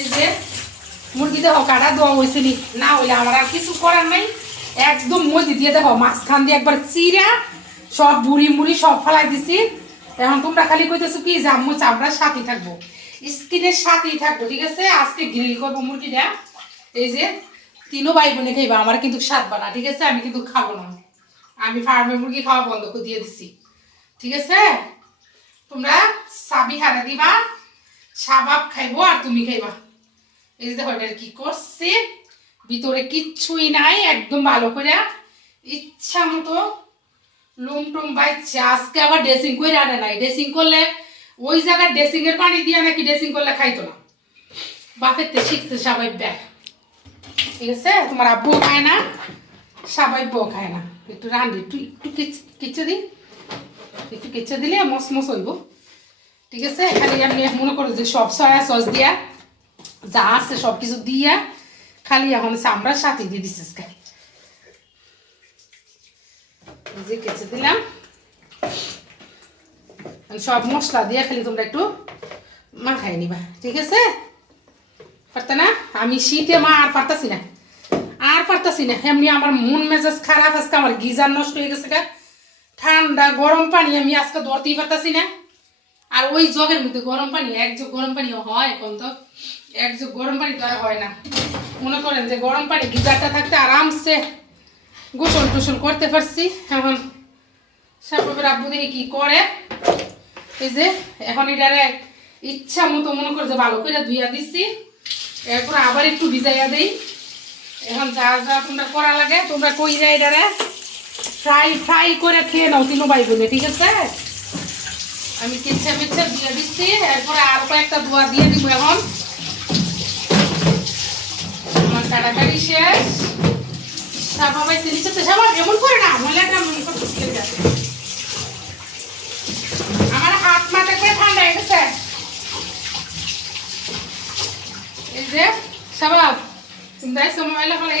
এই যে মুরগি দেখো কাটা দেওয়া হয়েছে না হইলে আমার আর কিছু করার নাই। একদম মধ্যে দিয়ে দেখো মাঝখান দিয়ে একবার চিরা সব বুড়ি মুড়ি সব ফালাই দিছি। এখন তোমরা খালি কইতেছো কি যে আম্মু চামড়ার সাথেই থাকবো, স্কিনের সাথেই থাকবো, ঠিক আছে। আজকে গ্রিল করবো মুরগিটা। এই যে তিনও ভাই বোনে খাইবা, আমার কিন্তু স্বাদ বানা, ঠিক আছে। আমি কিন্তু খাবো না, আমি ফার্মে মুরগি খাওয়া বন্ধ করে দিয়ে দিচ্ছি, ঠিক আছে। তোমরা সাবি হারা দিবা, সাবাব খাইবো আর তুমি খাইবা। এই যে দেখো এটা কি করছে, ভিতরে কিচ্ছুই নাই, একদম ভালো করে ইচ্ছা মতো লুম টুম বাইছে। আজকে আবার ড্রেসিং করে আনে নাই, ড্রেসিং করলে ওই জায়গায় ড্রেসিং এর পানি দিয়ে নাকি ড্রেসিং করলে খাইতো না। বাপের তে শিখছে সবাই ব্যাগ, ঠিক আছে। তোমার আব্বুও খায় না, সবাই বউ খায় না। একটু রান্ধি, একটু একটু কিচ্ছে দিই, একটু কিচ্ছে দিলে মস মস হইব, ঠিক আছে। খালি আমি মনে করো যে সব সয়া সস দিয়া যা আছে সব কিছু দিয়া খালি এখন চামড়ার সাথে দিয়ে দিচ্ছিস খালি। যে কেচে দিলাম সব মশলা দিয়ে খালি তোমরা একটু মাখাই নিবা, ঠিক আছে। পারতা না, আমি শীতে মা আর পারতাছি না, আর পারতাছি না। এমনি আমার মন মেজাজ খারাপ, আজকে আমার গিজার নষ্ট হয়ে গেছে, ঠান্ডা গরম পানি আমি আজকে ধরতেই পারতাছি না। আর ওই জগের মধ্যে গরম পানি, এক যোগ গরম পানি হয় এখন তো, এক যোগ গরম পানি তো আর হয় না। মনে করেন যে গরম পানি গিজারটা থাকতে আরামসে গোসল টোসল করতে পারছি। এখন সাপের আব্বু দেখি কি করে। এই যে এখন এটারে ইচ্ছা মতো মনে করে যে ভালো করে ধুইয়া দিচ্ছি, এরপর আবার একটু ভিজাইয়া দিই। এখন যা যা তোমরা করা লাগে তোমরা কইরা এটারে ফ্রাই ফ্রাই করে খেয়ে নাও তিনো ভাই বোনে, ঠিক আছে। আমি কেচ্ছা মেচ্ছা দিয়ে দিচ্ছি, এরপরে আর কয়েকটা ধোয়া দিয়ে দিব। এখন আমার তাড়াতাড়ি শেষ। সবাই নিচে সবাই এমন করে না, ময়লাটা মনে করতে শিখে যাচ্ছে। আমার হাত মাথা করে ঠান্ডা হয়ে গেছে। এই যে সবাই তোমরা ময়লা ফেলে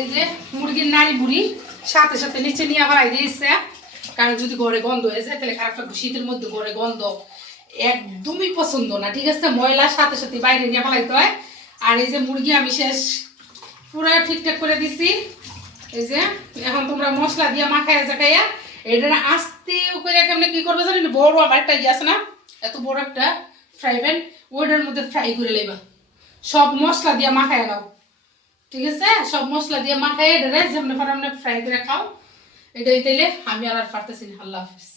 এই যে মুরগির নাড়ি বুড়ি সাথে সাথে নিচে নিয়ে আবার দিয়েছে, কারণ যদি ঘরে গন্ধ হয়ে যায় তাহলে খারাপ লাগবে। শীতের মধ্যে ঘরে গন্ধ একদমই পছন্দ না, ঠিক আছে। ময়লার সাথে সাথে বাইরে নিয়ে ফেলাইতে হয়। আর এই যে মুরগি আমি শেষ পুরো ঠিকঠাক করে দিছি। এই যে এখন তোমরা মশলা দিয়ে মাখাইয়া জাকাইয়া এটা আস্তে করে কেমন কি করবে জানি, বড় আমার একটা ইয়ে আছে না, এত বড় একটা ফ্রাই প্যান, ওইটার মধ্যে ফ্রাই করে নেবা। সব মশলা দিয়ে মাখাই নাও, ঠিক আছে। সব মশলা দিয়ে মাখাই এটা যেমন ফ্রাই করে খাও। এটাই তাইলে আমি আর পারতেছি না। আল্লাহ হাফিজ।